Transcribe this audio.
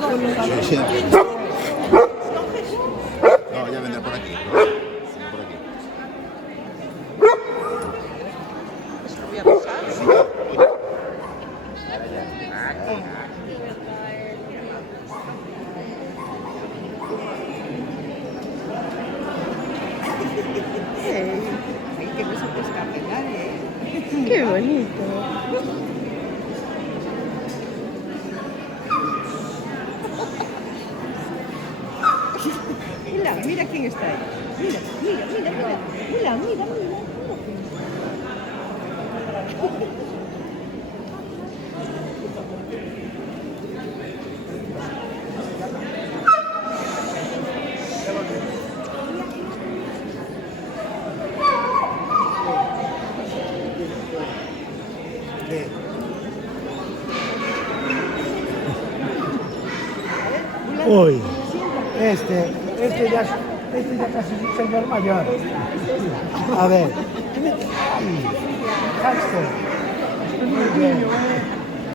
Sí, sí. No, ya vendrá por aquí. Por aquí. Eso lo voy a pasar. Que no se te escape nadie. Qué bonito. Mira, mira quién está ahí. Mira, mira, mira, mira. Mira, mira, mira. Uy, este ya casi es un señor mayor. A ver. Ay, hámster. Muy bien.